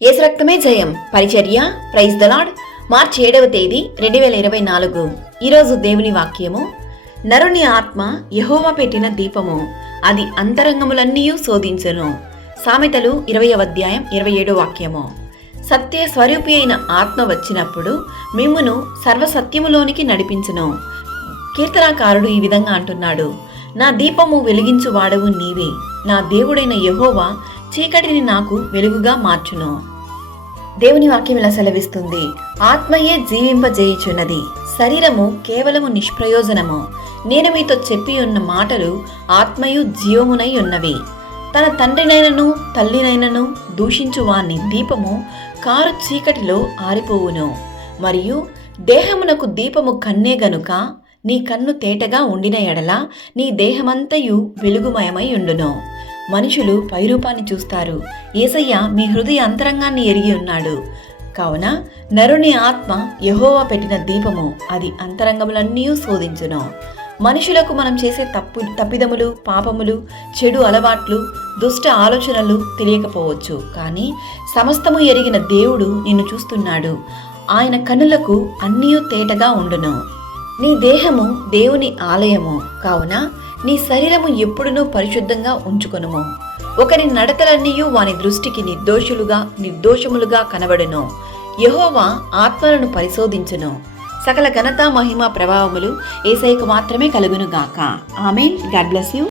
యేసు రక్తమే జయం పరిచర్య ప్రైజ్ ద లార్డ్. మార్చి 7వ తేదీ 2024. ఈరోజు దేవుని వాక్యము, నరుని ఆత్మ యెహోవా పెట్టిన దీపము, అది అంతరంగములన్నీయు శోధించును. సామెతలు 20వ అధ్యాయం 27వ వాక్యము. సత్య స్వరూపి అయిన ఆత్మ వచ్చినప్పుడు మిమ్మును సర్వసత్యములోనికి నడిపించును. కీర్తనాకారుడు ఈ విధంగా అంటున్నాడు, నా దీపము వెలిగించు వాడవు నీవే, నా దేవుడైన యెహోవా చీకటిని నాకు వెలుగుగా మార్చును. దేవుని వాక్యం ఇలా సెలవిస్తుంది, ఆత్మయే జీవింపజేయుచున్నది, శరీరము కేవలము నిష్ప్రయోజనము. నేను మీతో చెప్పి ఉన్న మాటలు ఆత్మయు జీవమునై ఉన్నవి. తన తండ్రినైనను తల్లినైనను దూషించు వాని దీపము కారు చీకటిలో ఆరిపోవును. మరియు దేహమునకు దీపము కన్నే గనుక నీ కన్ను తేటగా ఉండిన ఎడల నీ దేహమంతయు వెలుగుమయమై ఉండును. మనుషులు పైరూపాన్ని చూస్తారు, యేసయ్య మీ హృదయ అంతరంగాన్ని ఎరిగి ఉన్నాడు. కావున నరుని ఆత్మ యెహోవా పెట్టిన దీపము, అది అంతరంగములన్నీ శోధించును. మనుషులకు మనం చేసే తప్పిదములు, పాపములు, చెడు అలవాట్లు, దుష్ట ఆలోచనలు తెలియకపోవచ్చు, కానీ సమస్తము ఎరిగిన దేవుడు నిన్ను చూస్తున్నాడు. ఆయన కన్నులకు అన్నీ తేటగా ఉండును. నీ దేహము దేవుని ఆలయము కావున నీ శరీరము ఎప్పుడునూ పరిశుద్ధంగా ఉంచుకొనుము. ఒకరి నడతలన్నీయు వాని దృష్టికి నిర్దోషములుగా కనబడును. యెహోవా ఆత్మలను పరిశోధించును. సకల ఘనత, మహిమ, ప్రభావములు యేసయ్యకు మాత్రమే కలుగునుగాక. ఆమేన్. God bless you.